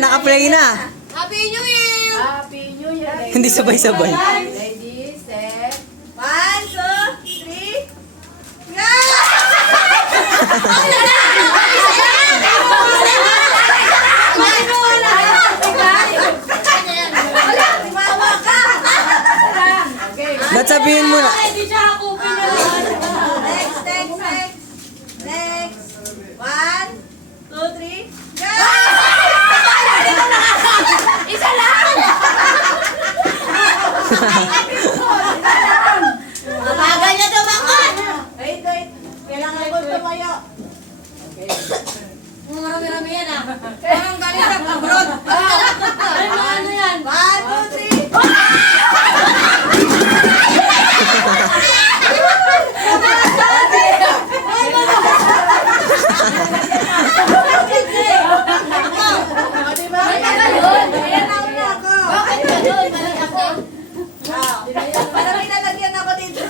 naka-play na. Happy New Year! Happy New Year. Hindi sabay-sabay. Ready, set. 1, 2, 3. Yeah! Ba't sabihin mo na? Hindi siya ako Next. Next. 1, 2, 3. Isa lang! Mabagal na tumakot! Wait. Kailangan ko tumayo. Marami-rami yan ah. Parang galing sa abroad. Ano yan? 1, 2, 3. Parang ilalagyan ako dito.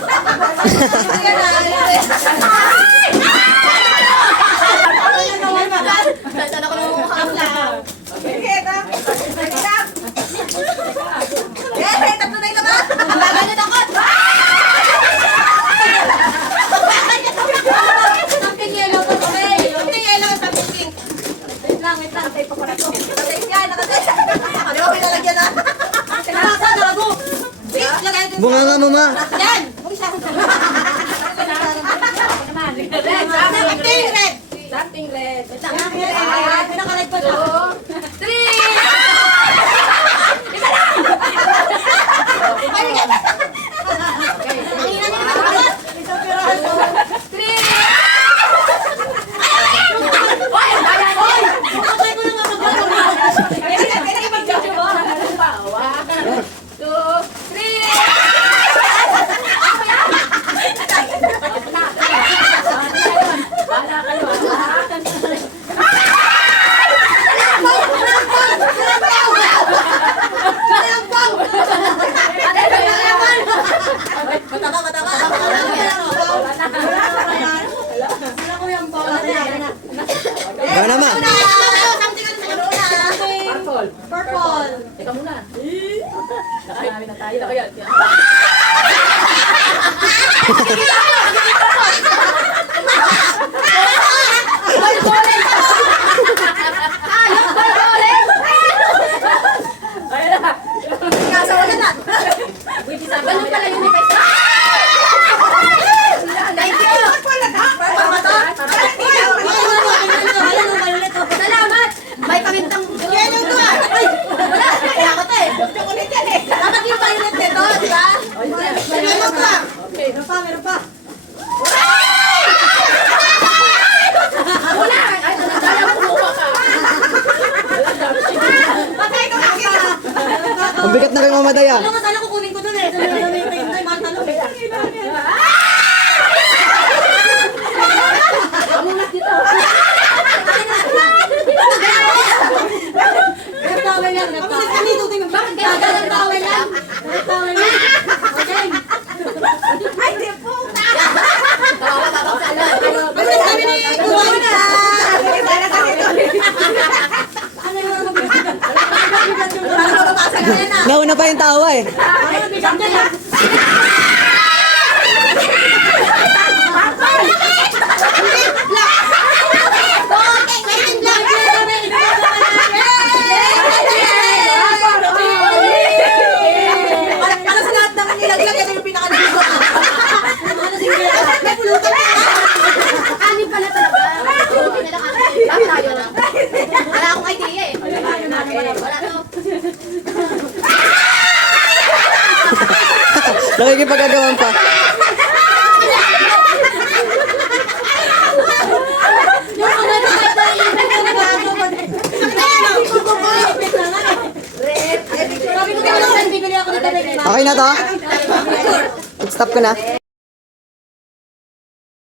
Saan ako namumukhang lang? Sige, tatlo na ito ba? Bagal na takot! Something yellow ko. Something yellow, something pink. Wait lang. Tayo pa para to. Nakatais yan, nakatais. Di ba pinalagyan na? Nasa, gago. Bunga nga, mama. Yan! Something red. Something red. Pinakalag pa siya. 3! Isa lang! Isang piraso. 3! Hoy! Hoy! Patay ko naman mag-alala. Kailangan mag-video mo. 2, 3! Ikaw naman. Purple. Teka muna. Nakainamin na tayo. Kaya. Salamat! May pamintang yan yung doon! Ay! Wala! Kaya ko to eh! Chocolate yan eh! Dapat yung violet nito, di ba? Meron pa! Meron pa! Wala! Ay, nagdala ko buka ka! Patay ko lang kita! Ang bigat na kay Mama Daya. Alam mo, sana kukunin ko doon eh! May mga talong eh! Amunat dito. Nagtawal lang, nagtawal. Bakit kaya nagtawal lang? Nagtawal lang. Okay. Ay, di po! Bakit sabi na yung kumain na? Ano yung mga parang mababasa na yan ah. Nauna pa yung tawa eh. Para sa lahat ng nilaglag, ito yung pinaka-nilaglag. May pulutan na. Kanin pala talaga. Wala akong idea eh. Wala to. Nakikipagagawan pa. Okay na to? Stop ko na.